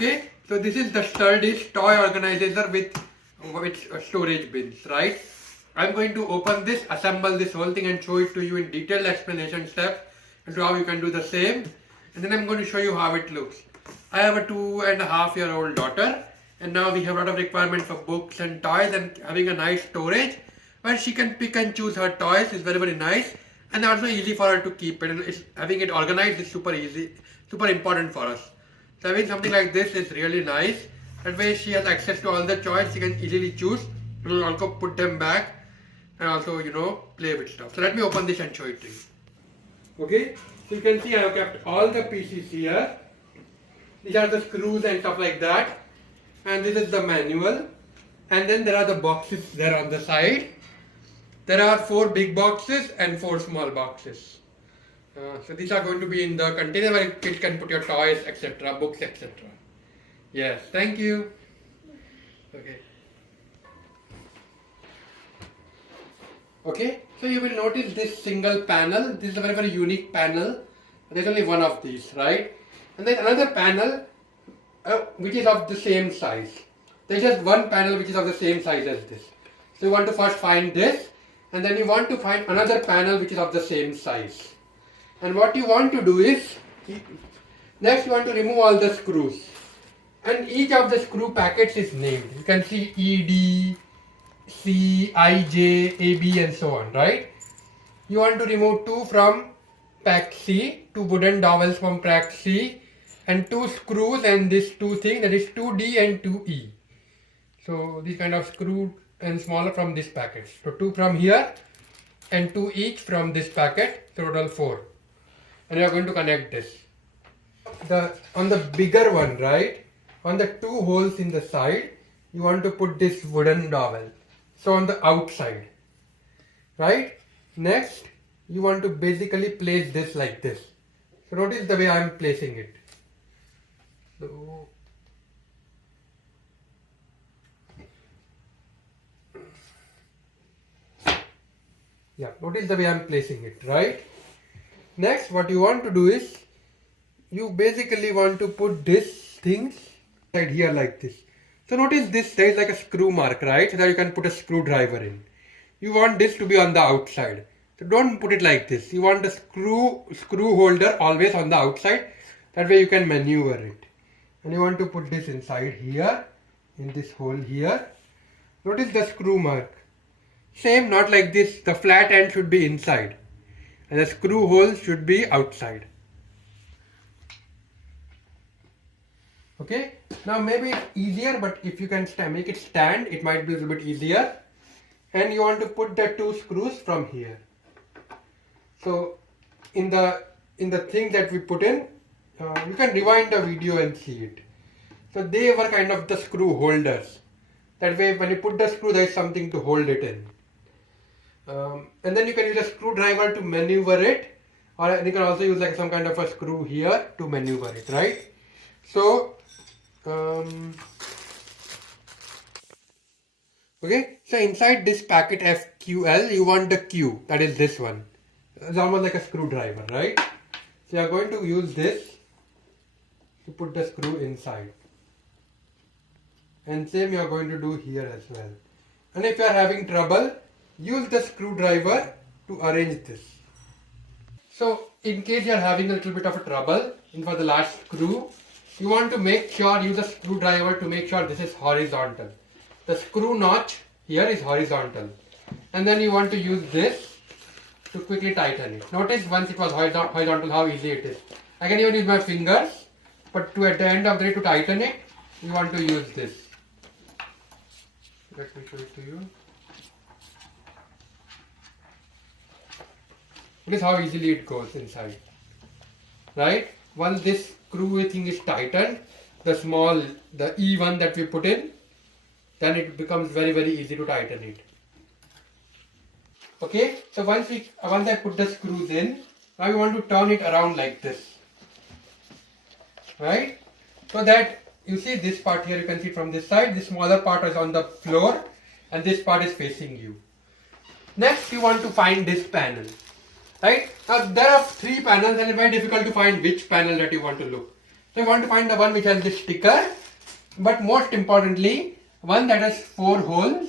Okay, so this is the Sturdis toy organizer with storage bins, right? I'm going to open this, assemble this whole thing and show it to you in detailed explanation steps and how you can do the same. And then I'm going to show you how it looks. I have a 2.5-year-old daughter, and now we have a lot of requirements for books and toys, and having a nice storage where she can pick and choose her toys is very nice, and also easy for her to keep it. And having it organized is super easy, super important for us. So having something like this is really nice. That way she has access to all the toys, she can easily choose and also put them back and also, play with stuff. So let me open this and show it to you. Okay, so you can see I have kept all the pieces here. These are the screws and stuff like that. And this is the manual. And then there are the boxes there on the side. There are 4 big boxes and 4 small boxes. So these are going to be in the container where kids can put your toys, etc., books, etc. Yes, thank you. Okay. Okay, so you will notice this single panel. This is a very unique panel. There's only one of these, right? And there's another panel which is of the same size. There's just one panel which is of the same size as this. So you want to first find this, and then you want to find another panel which is of the same size. And what you want to do is, next you want to remove all the screws. And each of the screw packets is named. You can see E, D, C, I, J, A, B and so on, right? You want to remove 2 from pack C, 2 wooden dowels from pack C, and 2 screws and this 2 thing, that is 2D and 2E. So these kind of screw and smaller from this packet. So 2 from here and 2 each from this packet, total 4. And you are going to connect this. On the bigger one, right? On the 2 holes in the side, you want to put this wooden dowel. So on the outside, right? Next, you want to basically place this like this. So notice the way I am placing it. So, yeah, notice the way I am placing it, right? Next, what you want to do is, you basically want to put this things right here like this. So notice this, there is like a screw mark, right? So that you can put a screwdriver in. You want this to be on the outside. So don't put it like this. You want the screw holder always on the outside. That way you can maneuver it. And you want to put this inside here, in this hole here. Notice the screw mark. Same, not like this. The flat end should be inside. And the screw hole should be outside. Okay, now maybe it's easier, but if you can make it stand, it might be a little bit easier. And you want to put the 2 screws from here. So in the thing that we put in, you can rewind the video and see it. So they were kind of the screw holders. That way when you put the screw, there is something to hold it in. And then you can use a screwdriver to maneuver it, or you can also use like some kind of a screw here to maneuver it, right? So okay, so inside this packet FQL, you want the Q, that is this one. It's almost like a screwdriver, right? So you are going to use this to put the screw inside. And same you are going to do here as well. And if you are having trouble, use the screwdriver to arrange this. So in case you are having a little bit of a trouble, for the last screw, you want to make sure, use a screwdriver to make sure this is horizontal. The screw notch here is horizontal. And then you want to use this to quickly tighten it. Notice once it was horizontal how easy it is. I can even use my fingers, but at the end of the day to tighten it, you want to use this. Let me show it to you. Notice how easily it goes inside. Right? Once this screw thing is tightened, the E1 that we put in, then it becomes very easy to tighten it. Okay, so once I put the screws in, now you want to turn it around like this, right? So that you see this part here, you can see from this side, the smaller part is on the floor and this part is facing you. Next you want to find this panel. Right? Now there are 3 panels and it's very difficult to find which panel that you want to look. So you want to find the one which has this sticker, but most importantly, one that has 4 holes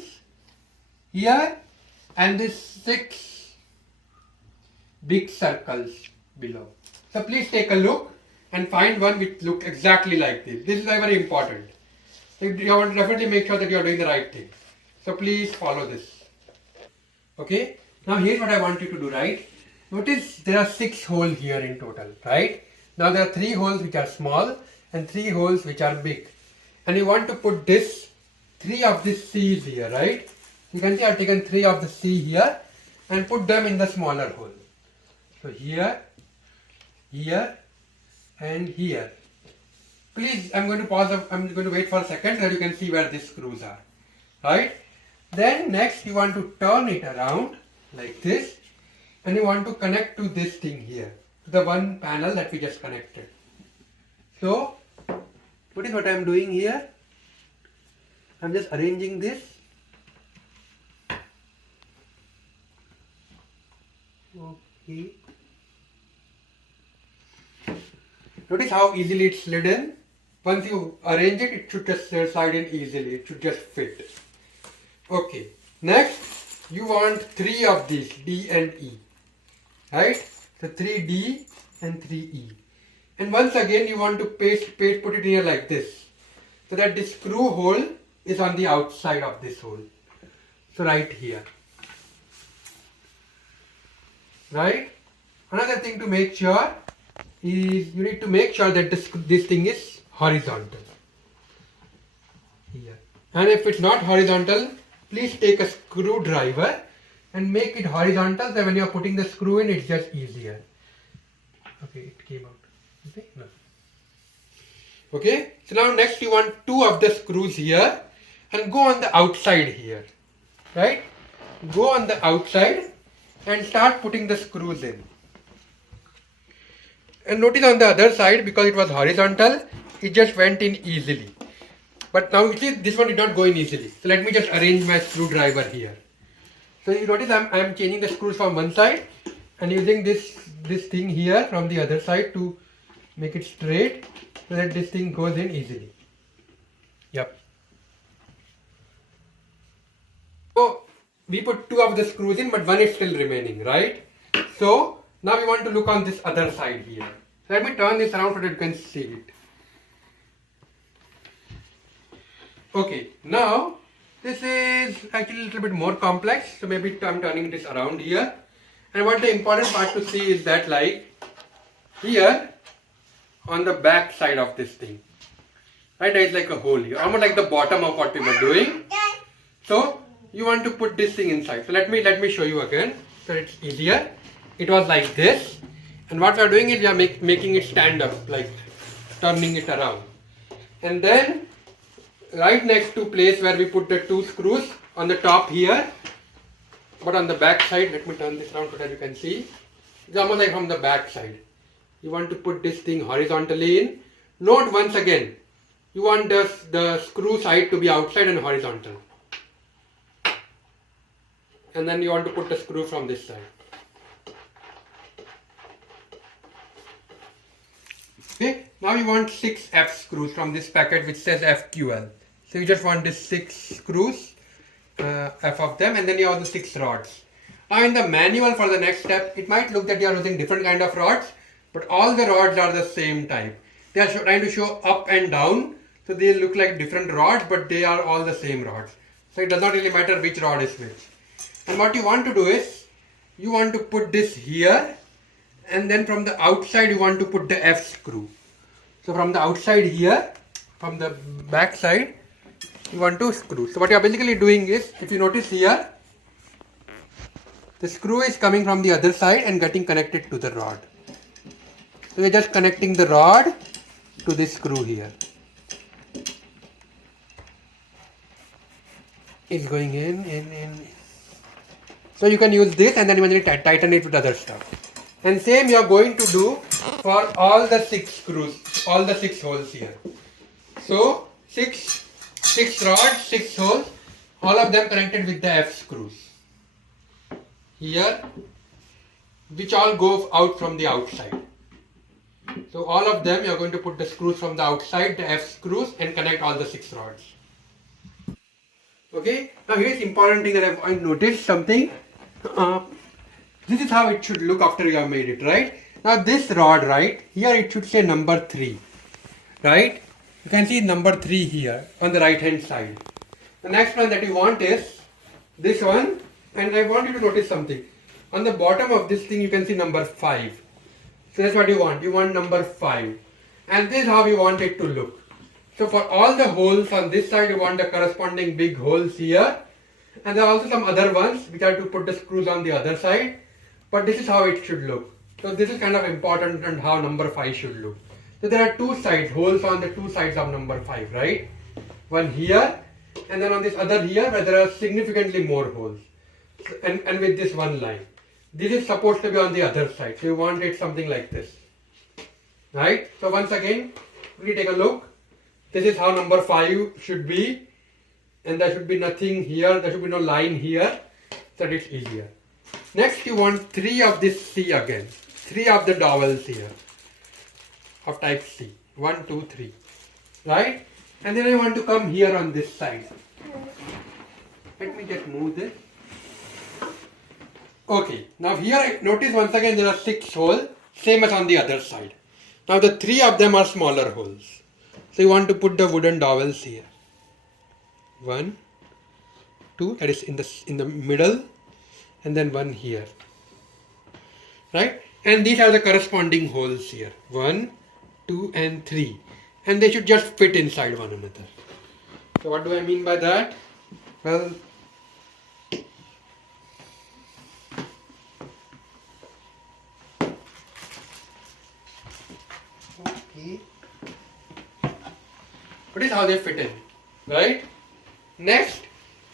here and this 6 big circles below. So please take a look and find one which looks exactly like this. This is very important. You want to definitely make sure that you are doing the right thing. So please follow this. Okay. Now here's what I want you to do, right? Notice there are 6 holes here in total, right? Now there are 3 holes which are small and 3 holes which are big. And you want to put 3 of these C's here, right? You can see I've taken 3 of the C here and put them in the smaller hole. So here, here and here. Please, I'm going to pause, I'm going to wait for a second so that you can see where these screws are, right? Then next you want to turn it around like this and you want to connect to this thing here, the one panel that we just connected. So, what is what I'm doing here? I'm just arranging this. Okay. Notice how easily it slid in. Once you arrange it, it should just slide in easily. It should just fit. Okay. Next, you want 3 of these, D and E. Right? So 3D and 3E. And once again, you want to put it here like this. So that the screw hole is on the outside of this hole. So right here. Right? Another thing to make sure is you need to make sure that this thing is horizontal. Here. And if it's not horizontal, please take a screwdriver and make it horizontal so when you are putting the screw in, it's just easier. Okay, it came out. Okay, no. Okay, so now next you want 2 of the screws here and go on the outside here. Right? Go on the outside and start putting the screws in. And notice on the other side, because it was horizontal, it just went in easily. But now you see this one did not go in easily. So let me just arrange my screwdriver here. So you notice I'm changing the screws from one side and using this thing here from the other side to make it straight so that this thing goes in easily. Yep. So we put 2 of the screws in, but one is still remaining, right? So now we want to look on this other side here. So let me turn this around so that you can see it. Okay, now this is actually a little bit more complex. So maybe I'm turning this around here. And what the important part to see is that like here on the back side of this thing, right, there is like a hole here, almost like the bottom of what we were doing. So you want to put this thing inside. So let me show you again so it's easier. It was like this, and what we are doing is we are making it stand up, like turning it around. And then right next to place where we put the 2 screws on the top here, but on the back side, let me turn this around so that you can see. It's almost like from the back side. You want to put this thing horizontally in. Note once again, you want the screw side to be outside and horizontal. And then you want to put the screw from this side. Okay, now you want 6 F screws from this packet which says FQL. So you just want this 6 screws, F of them, and then you have the 6 rods. Now in the manual for the next step, it might look that you are using different kind of rods, but all the rods are the same type. They are trying to show up and down, so they look like different rods, but they are all the same rods. So it does not really matter which rod is which. And what you want to do is, you want to put this here, and then from the outside you want to put the F screw. So from the outside here, from the back side, you want to screw. So what you are basically doing is, if you notice here, the screw is coming from the other side and getting connected to the rod. So we are just connecting the rod to this screw here. It's going in. So you can use this and then you can tighten it with other stuff. And same you are going to do for all the 6 screws, all the 6 holes here. So 6 rods, 6 holes, all of them connected with the F screws. Here, which all go out from the outside. So all of them, you're going to put the screws from the outside, the F screws, and connect all the 6 rods. Okay, now here's important thing that I've noticed something. This is how it should look after you have made it, right? Now this rod, right, here it should say number 3, right? You can see number 3 here on the right hand side. The next one that you want is this one, and I want you to notice something. On the bottom of this thing you can see number 5. So that's what you want. You want number 5. And this is how you want it to look. So for all the holes on this side, you want the corresponding big holes here. And there are also some other ones which are to put the screws on the other side. But this is how it should look. So this is kind of important and how number 5 should look. So there are 2 sides, holes on the 2 sides of number 5, right? One here and then on this other here where there are significantly more holes. And with this one line. This is supposed to be on the other side. So you want it something like this. Right? So once again, we take a look. This is how number 5 should be. And there should be nothing here. There should be no line here. So that it's easier. Next you want 3 of this C again. 3 of the dowels here. Of type C. 1, 2, 3. Right? And then I want to come here on this side. Let me just move this. Okay, now here notice once again there are 6 holes, same as on the other side. Now the 3 of them are smaller holes. So you want to put the wooden dowels here. 1, 2, that is in the middle, and then 1 here. Right? And these are the corresponding holes here. 1, 2 and 3. And they should just fit inside one another. So what do I mean by that? Well, what is how they fit in, right? Next,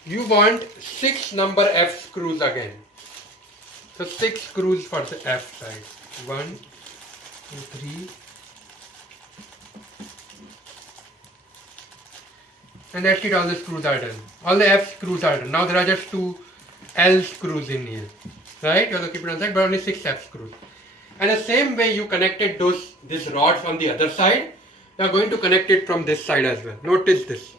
you want 6 number F screws again. So 6 screws for the F side. 1, 2, 3. And that's it, all the screws are done. All the F screws are done. Now there are just 2 L screws in here. Right? You have to keep it on side, but only 6 F screws. And the same way you connected this rod from the other side, you are going to connect it from this side as well. Notice this.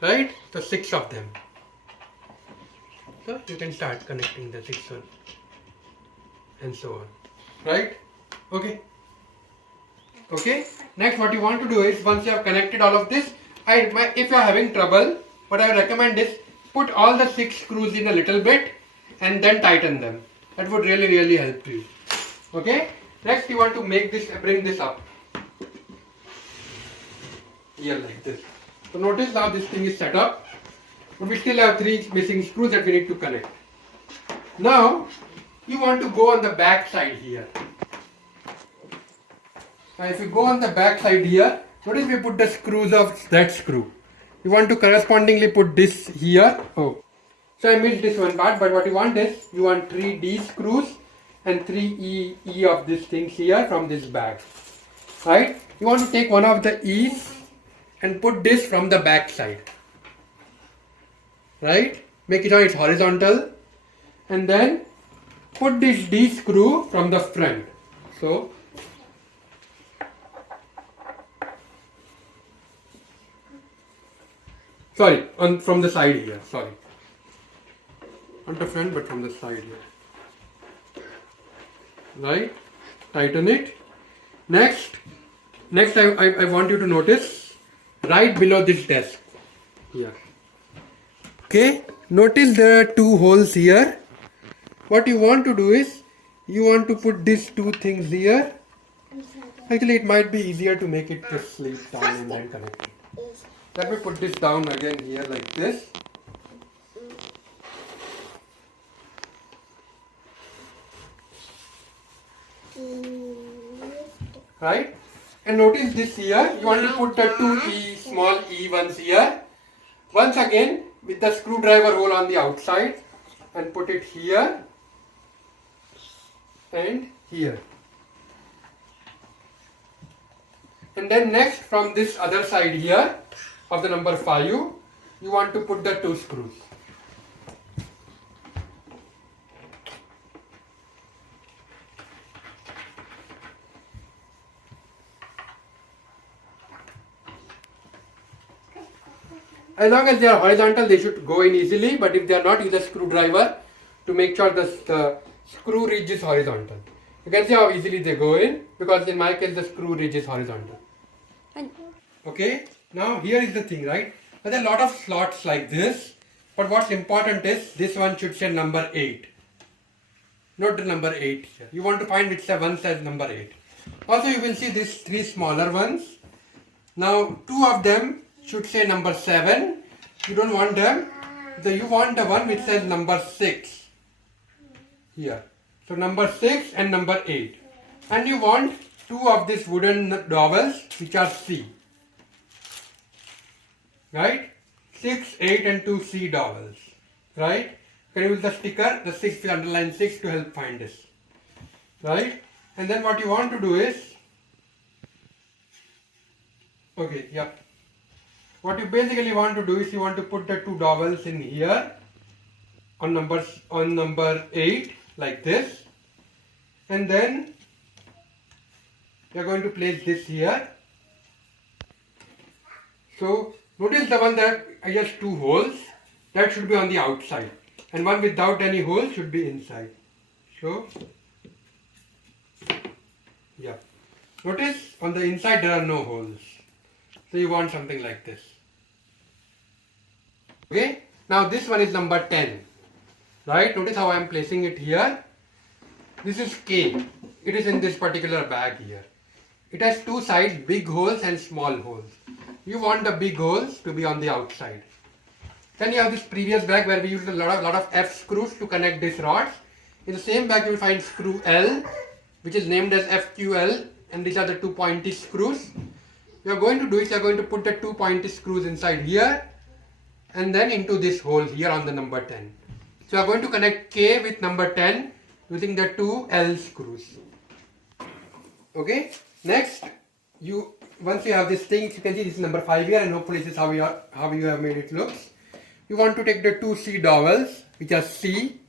Right? So 6 of them. So you can start connecting the 6th one. And so on. Right? Okay. Okay. Next what you want to do is once you have connected all of this, if you are having trouble, what I recommend is put all the 6 screws in a little bit and then tighten them. That would really help you. Okay. Next you want to bring this up. Here like this. So notice how this thing is set up. But we still have 3 missing screws that we need to connect. Now you want to go on the back side here. Now if you go on the back side here, notice we put the screws of that screw. You want to correspondingly put this here. Oh, so I missed this one part, but what you want is, you want 3 D screws and 3 E of these things here from this bag. Right? You want to take one of the E's and put this from the back side. Right? Make it sure it's horizontal. And then put this D screw from the front. So from the side here. Sorry. Not the front, but from the side here. Right? Tighten it. Next I want you to notice right below this desk. Here. Okay. Notice there are 2 holes here. What you want to do is, you want to put these 2 things here. Actually, it might be easier to make it just sleep down and then connect it. Let me put this down again here like this. Right? And notice this here, you want to put the 2 small E ones here. Once again, with the screwdriver hole on the outside, and put it here and here. And then next, from this other side here of the number 5, you want to put the 2 screws. As long as they are horizontal, they should go in easily, but if they are not, use a screwdriver to make sure the screw ridge is horizontal. You can see how easily they go in, because in my case the screw ridge is horizontal. Okay, now here is the thing, right? There are a lot of slots like this, but what's important is this one should say number 8. Not the number 8 here. You want to find which one says number 8. Also you will see these 3 smaller ones. Now 2 of them should say number 7. You don't want them. You want the one which says number 6 here. So number 6 and number 8. And you want 2 of these wooden dowels which are C. Right? 6, 8 and 2 C dowels. Right? Can you use the sticker, the 6 will underline 6 to help find this. Right? And then what you want to do is, okay, yeah. What you basically want to do is you want to put the 2 dowels in here on number 8 like this, and then you are going to place this here. So notice the one that has 2 holes, that should be on the outside, and one without any hole should be inside. So yeah, notice on the inside there are no holes. So you want something like this. Okay, now this one is number 10. Right, notice how I am placing it here. This is K. It is in this particular bag here. It has 2 sides, big holes and small holes. You want the big holes to be on the outside. Then you have this previous bag where we used a lot of F screws to connect these rods. In the same bag you will find screw L, which is named as FQL, and these are the 2 pointy screws. You are going to do is you are going to put the 2 pointy screws inside here and then into this hole here on the number 10. So you are going to connect K with number 10 using the 2 L screws. Okay. Next, once you have this thing, you can see this is number 5 here, and hopefully this is how you have made it look. You want to take the 2 C dowels, which are C,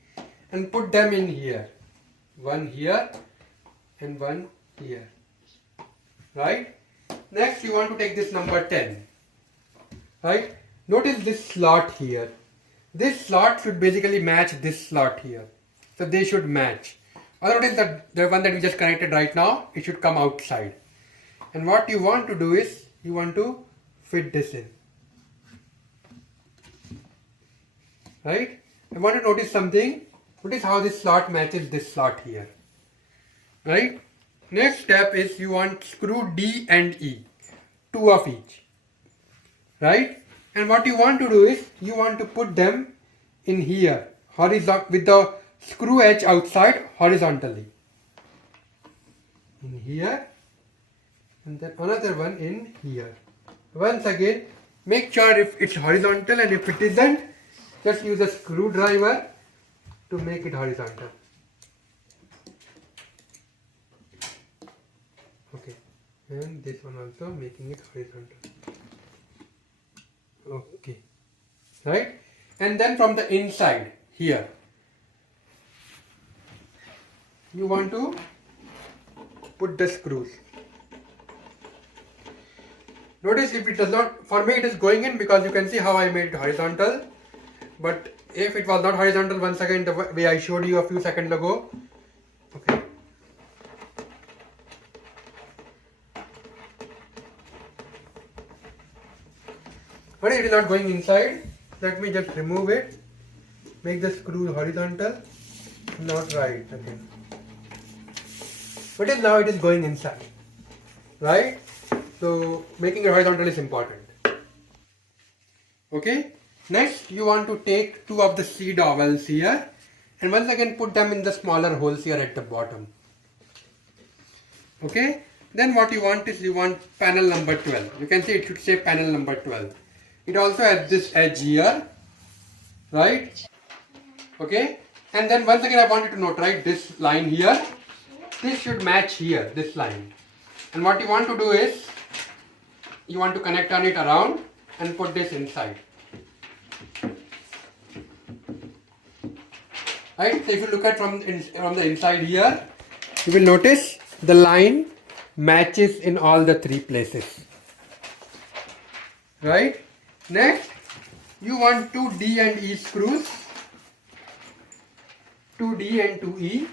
and put them in here. One here and one here. Right? Next, you want to take this number 10. Right? Notice this slot here. This slot should basically match this slot here. So they should match. Otherwise, the one that we just connected right now, it should come outside. And what you want to do is, you want to fit this in. Right? I want to notice something. Notice how this slot matches this slot here. Right? Next step is you want screw D and E. 2 of each. Right? And what you want to do is, you want to put them in here, horizontal, with the screw edge outside horizontally. In here, and then another one in here. Once again, make sure if it's horizontal, and if it isn't, just use a screwdriver to make it horizontal. Okay, and this one also making it horizontal. Okay, right? And then from the inside here, you want to put the screws. Notice if it does not, for me it is going in because you can see how I made it horizontal. But if it was not horizontal, once again the way I showed you a few seconds ago. Okay. But it is not going inside. Let me just remove it. Make the screw horizontal. Now try it again. But now it is going inside. Right? So making it horizontal is important. Okay. Next you want to take 2 of the C dowels here. And once again put them in the smaller holes here at the bottom. Okay. Then what you want is you want panel number 12. You can see it should say panel number 12. It also has this edge here, right? Okay, and then once again I want you to note, right, this line here, this should match here, this line. And what you want to do is, you want to connect on it around and put this inside. Right, so if you look at from the inside here, you will notice the line matches in all the 3 places. Right? Next, you want two D and E screws, 2D and 2E,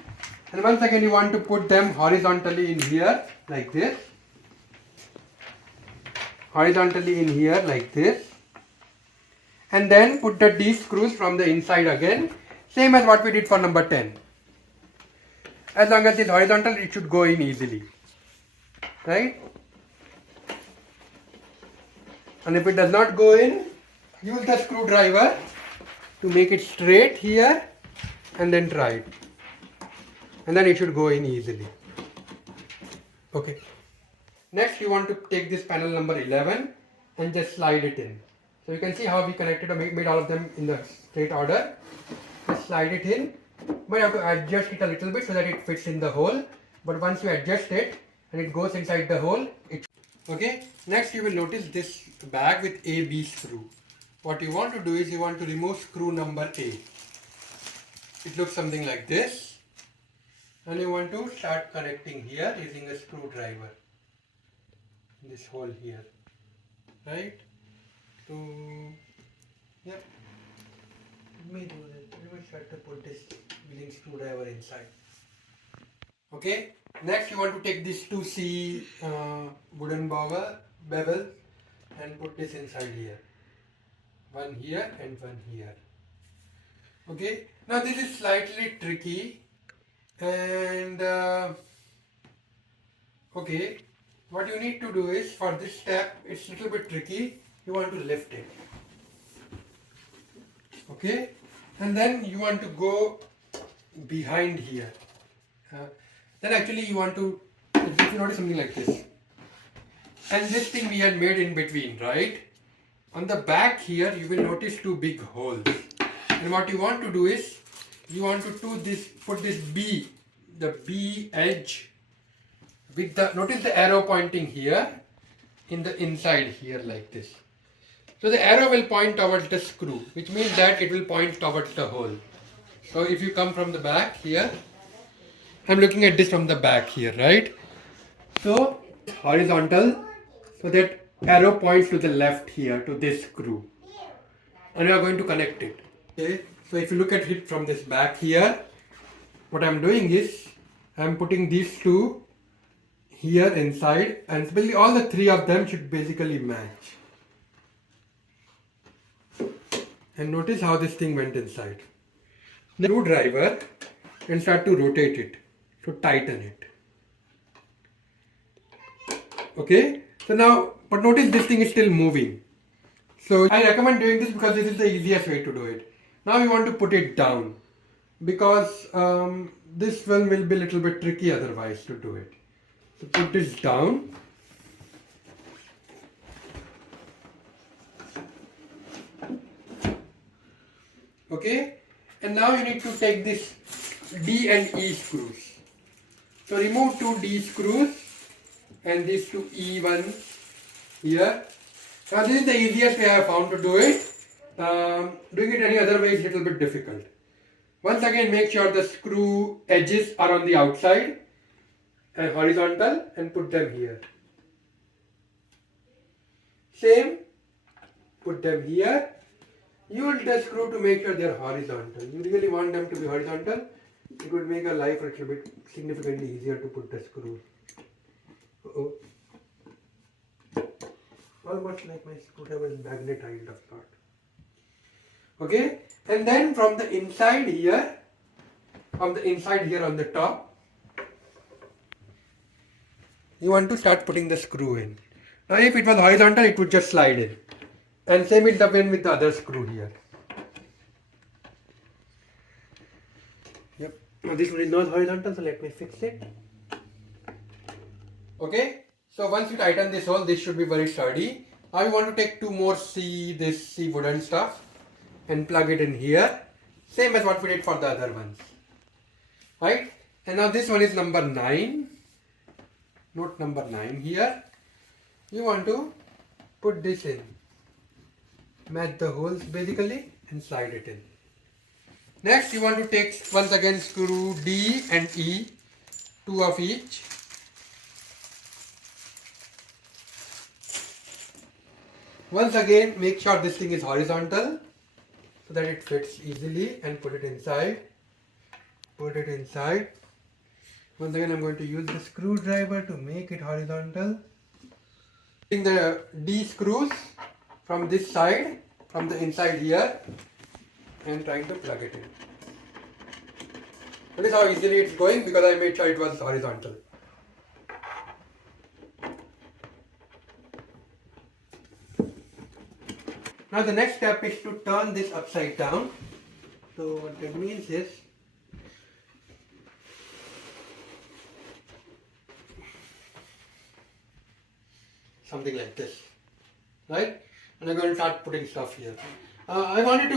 and once again you want to put them horizontally in here like this, horizontally in here like this, and then put the D screws from the inside again, same as what we did for number 10. As long as it's horizontal, it should go in easily, right? And if it does not go in, use the screwdriver to make it straight here and then try it, and then it should go in easily. Okay. Next you want to take this panel number 11 and just slide it in. So you can see how we connected or made all of them in the straight order. Just slide it in, but you have to adjust it a little bit so that it fits in the hole. But once you adjust it and it goes inside the hole, okay. Next you will notice this bag with A-B screw. What you want to do is you want to remove screw number A. It looks something like this, and you want to start connecting here using a screwdriver. This hole here, right? Yep. Let me do this. Let me try to put this using screwdriver inside. Okay. Next, you want to take these 2C wooden bevel and put this inside here. One here and one here. Okay. Now this is slightly tricky, and okay. What you need to do is, for this step, it's a little bit tricky. You want to lift it. Okay. And then you want to go behind here. Then actually you want to, if you notice something like this. And this thing we had made in between, right? On the back here, you will notice two big holes. And what you want to do is, you want to do this, put this B, the B edge, with the, notice the arrow pointing here, in the inside here like this. So the arrow will point towards the screw, which means that it will point towards the hole. So if you come from the back here, I'm looking at this from the back here, right? So horizontal, so that arrow points to the left here to this screw, and you are going to connect it. Okay, so if you look at it from this back here, what I'm doing is I'm putting these two here inside, and basically all the three of them should basically match. And notice how this thing went inside. The screwdriver and start to rotate it to tighten it. Okay, so now, but notice this thing is still moving. So I recommend doing this because this is the easiest way to do it. Now we want to put it down, because this one will be a little bit tricky otherwise to do it. So put this down. Okay, and now you need to take this D and E screws. So remove two D screws and these two E ones here. Now this is the easiest way I have found to do it. Doing it any other way is a little bit difficult. Once again, make sure the screw edges are on the outside and horizontal, and put them here. Same, put them here. Use the screw to make sure they are horizontal. You really want them to be horizontal. It would make your life a little bit significantly easier to put the screws. Almost like my screwdriver is magnetized of sort. Okay, and then from the inside here, on the top, you want to start putting the screw in. Now if it was horizontal, it would just slide in. And same is the way with the other screw here. Yep. Now this one is not horizontal, so let me fix it. Okay. So once you tighten this hole, this should be very sturdy. Now you want to take two more C wooden stuff and plug it in here. Same as what we did for the other ones. Right? And now this one is number 9. Note number 9 here. You want to put this in. Match the holes basically and slide it in. Next you want to take once again screw D and E, two of each. Once again, make sure this thing is horizontal so that it fits easily, and put it inside. Put it inside. Once again, I'm going to use the screwdriver to make it horizontal. Taking the D screws from this side, from the inside here, and trying to plug it in. Notice how easily it's going because I made sure it was horizontal. Now the next step is to turn this upside down. So what that means is, something like this, right? And I'm going to start putting stuff here. I wanted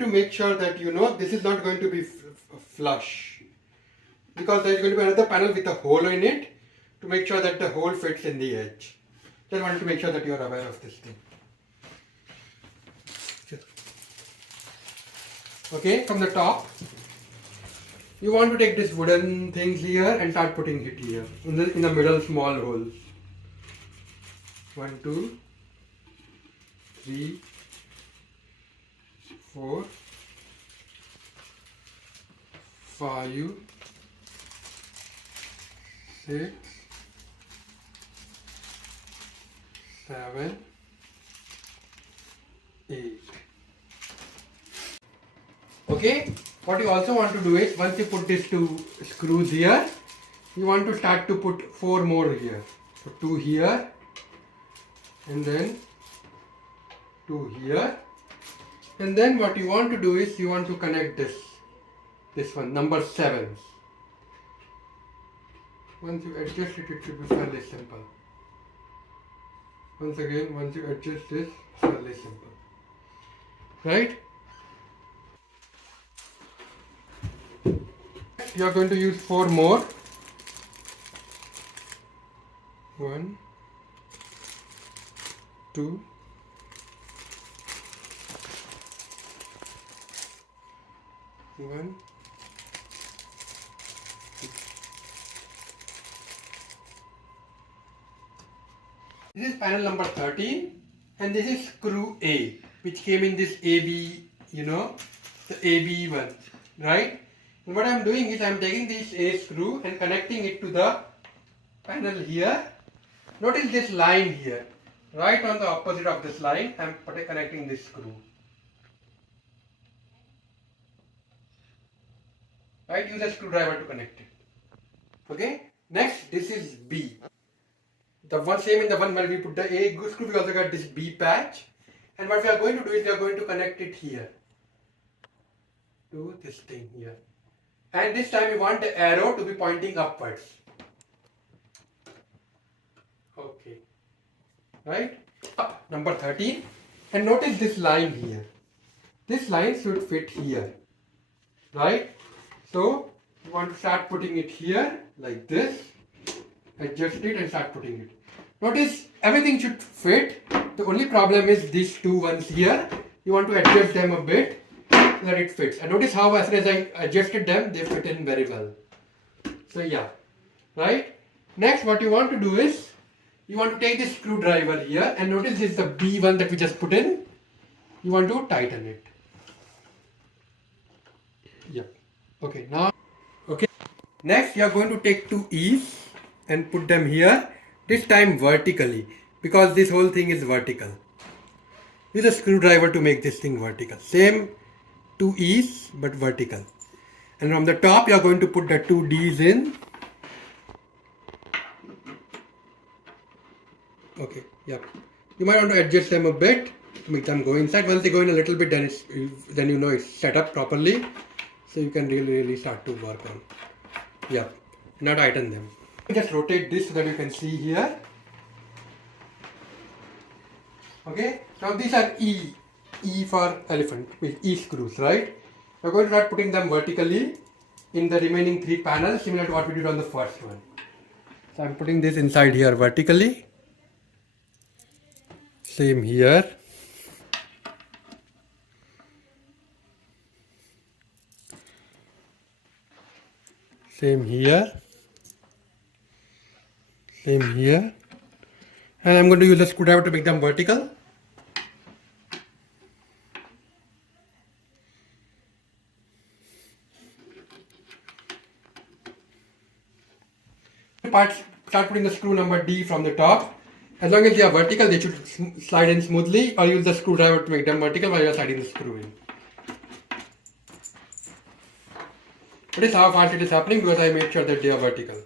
to make sure that this is not going to be flush, because there is going to be another panel with a hole in it to make sure that the hole fits in the edge. Just wanted to make sure that you are aware of this thing. Okay, from the top, you want to take this wooden things here and start putting it here in the middle, small holes. 1, 2, 3, 4, 5, 6, 7, 8. Okay, what you also want to do is, once you put these 2 screws here, you want to start to put 4 more here. So 2 here, and then 2 here, and then what you want to do is, you want to connect this one, number 7. Once you adjust it, it should be fairly simple. Once again, once you adjust this, fairly simple, right? You are going to use 4 more. 1, 2, 1, 2. This is panel number 13, and this is screw A, which came in this AB, the AB one, right? And what I am doing is, I am taking this A screw and connecting it to the panel here. Notice this line here, right on the opposite of this line, I am connecting this screw. Right, use a screwdriver to connect it. Okay, next, this is B. The one same in the one where we put the A screw, we also got this B patch. And what we are going to do is, we are going to connect it here to this thing here. And this time we want the arrow to be pointing upwards. Okay, right? Up, number 13. And notice this line here. This line should fit here, right? So you want to start putting it here like this. Adjust it and start putting it. Notice everything should fit. The only problem is these 2 ones here. You want to adjust them a bit so that it fits. And notice how as soon as I adjusted them, they fit in very well. So yeah, right? Next, what you want to do is, you want to take this screwdriver here, and notice this is the B one that we just put in. You want to tighten it. Yeah. Okay, now, okay. Next, you are going to take 2 E's and put them here, this time vertically, because this whole thing is vertical. Use a screwdriver to make this thing vertical. Same 2 E's but vertical. And from the top, you are going to put the 2 D's in. Okay, yep. You might want to adjust them a bit to make them go inside. Once they go in a little bit, then it's set up properly. So you can really start to work on. Yep. Now tighten them. Just rotate this so that you can see here. Okay. Now these are E for elephant with E screws, right? We're going to start putting them vertically in the remaining 3 panels, similar to what we did on the first one. So I'm putting this inside here vertically. Same here. Same here. Same here. And I'm going to use a screwdriver to make them vertical. Start putting the screw number D from the top. As long as they are vertical, they should slide in smoothly, or use the screwdriver to make them vertical while you are sliding the screw in. Notice how fast it is happening because I made sure that they are vertical.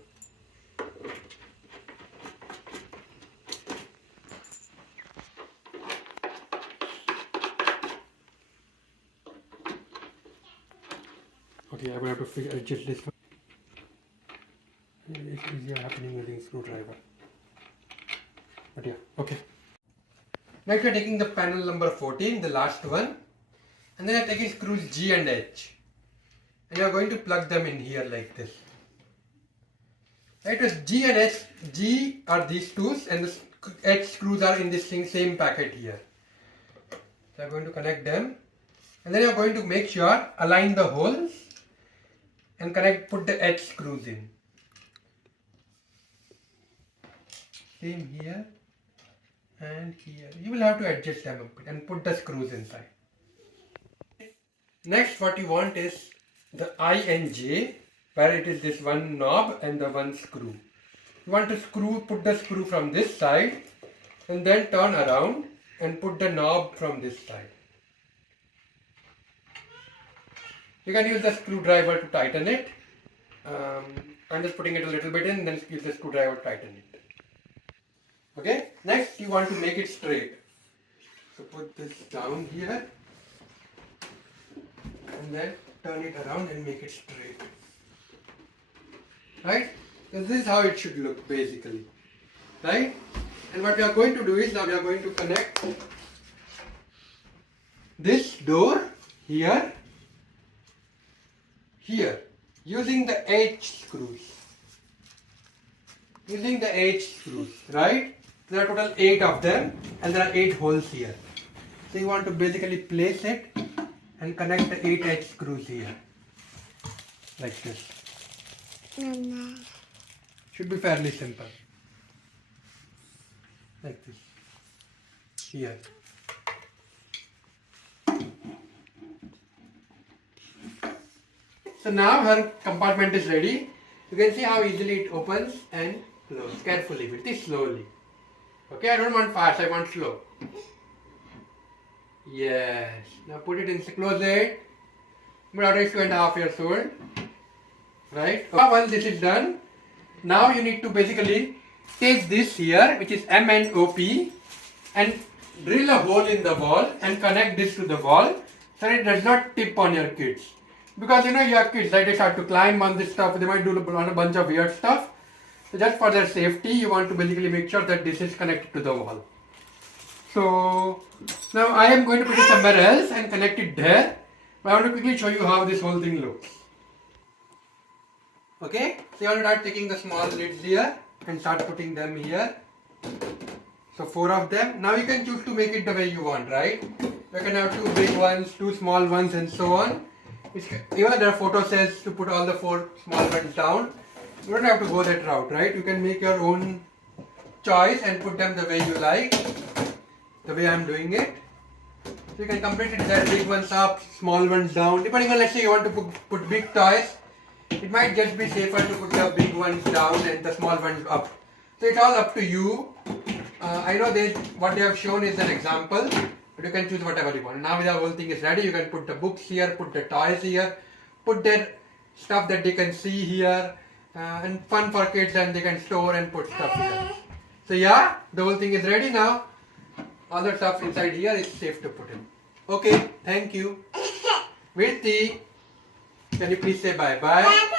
Okay, I will have to adjust this one. It's easier happening using screwdriver. But yeah, okay. Next we are taking the panel number 14, the last one. And then we are taking screws G and H. And you are going to plug them in here like this. Right, with G and H, G are these two and the H screws are in this same packet here. So I am going to connect them. And then you are going to make sure, align the holes and put the H screws in. Same here and here. You will have to adjust them a bit and put the screws inside. Next what you want is the I and J, where it is this one knob and the one screw. You want to put the screw from this side and then turn around and put the knob from this side. You can use the screwdriver to tighten it. I'm just putting it a little bit in, then use the screwdriver to tighten it. Okay, next you want to make it straight. So put this down here and then turn it around and make it straight. Right? So this is how it should look basically. Right? And what we are going to do is now we are going to connect this door here using the H screws. Using the H screws, right? There are total 8 of them and there are 8 holes here. So you want to basically place it and connect the 8 H screws here. Like this. Should be fairly simple. Like this. Here. So now her compartment is ready. You can see how easily it opens and closes. Carefully, very slowly. Okay, I don't want fast, I want slow. Yes. Now put it in, close it. My daughter is 2.5 years old. Right? Now once this is done, now you need to basically take this here, which is MNOP, and drill a hole in the wall and connect this to the wall so it does not tip on your kids. Because you know you have kids, right? They start to climb on this stuff, they might do a bunch of weird stuff. So just for their safety, you want to basically make sure that this is connected to the wall. So now I am going to put it somewhere else and connect it there. But I want to quickly show you how this whole thing looks. Okay, so you want to start taking the small lids here and start putting them here. So 4 of them. Now you can choose to make it the way you want, right? You can have 2 big ones, 2 small ones and so on. Even their photo says to put all the 4 small ones down. You don't have to go that route, right? You can make your own choice and put them the way you like, the way I am doing it. So you can completely set big ones up, small ones down. Depending on, let's say you want to put big toys, it might just be safer to put the big ones down and the small ones up. So it's all up to you. I know what they have shown is an example, but you can choose whatever you want. Now the whole thing is ready. You can put the books here, put the toys here, put their stuff that they can see here, and fun for kids, and they can store and put stuff here. So yeah, the whole thing is ready now. All the stuff inside here is safe to put in. Okay, thank you. Virti, can you please say bye bye?